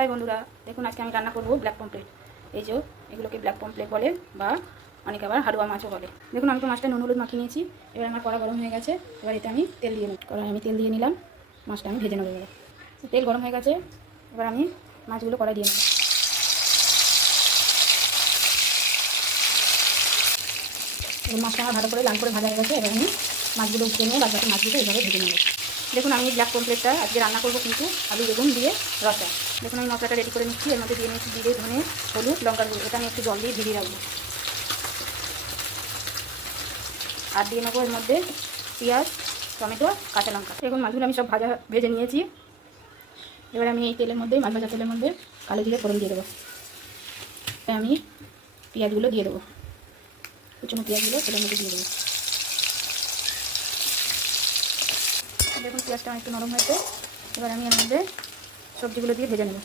High বন্ধুরা, দেখুন আজকে আমি রান্না করবো ব্ল্যাক পমফ্রেট। এই যে এগুলোকে ব্ল্যাক পমফ্রেট বলে বা অনেকে আবার হাড়ুয়া মাছও বলে। দেখুন আমি তো মাছটা নুন হলুদ মাখিয়ে নিয়েছি। এবার আমার কড়া গরম হয়ে গেছে। এবার এতে আমি তেল দিয়ে নেব। কড়াই আমি তেল দিয়ে নিলাম, মাছটা আমি ভেজে নেবো। এবার তেল গরম হয়ে গেছে, এবার আমি মাছগুলো কড়াই দিয়ে নেব। এবার মাছটা আমার ভালো করে লাল করে ভাজা হয়ে গেছে। এবার আমি মাছগুলো উঠিয়ে নিয়ে বাদ বাকি মাছগুলো এইভাবে ভেজে নেব। দেখুন আমি ব্ল্যাক পমফ্রেটটা আজকে রান্না করবো কিন্তু আলু বেগুন দিয়ে রসা। দেখুন আমি মশলাটা রেডি করে নিচ্ছি। এর মধ্যে দিয়ে নিচ্ছি জিরে, ধনে, হলুদ, লঙ্কার গুঁড়ো। এটা আমি একটু জল দিয়ে ভিজিয়ে রাখবো। আর দিয়ে নেবো এর মধ্যে পেঁয়াজ, টমেটো, কাঁচা লঙ্কা। এখন মাছগুলো আমি সব ভেজে নিয়েছি। এবার আমি এই তেলের মধ্যে, মাছ ভাজা তেলের মধ্যে কালো জিরে ফোড়ন দিয়ে দেবো। তাই আমি পেঁয়াজগুলো দিয়ে দেবো, কুচনো পেঁয়াজগুলো তেলের মধ্যে দিয়ে দেবো। দেখুন পেঁয়াজটা একটু নরম হয়েছে। এবার আমি এর মধ্যে সবজিগুলো দিয়ে ভেজে নেব।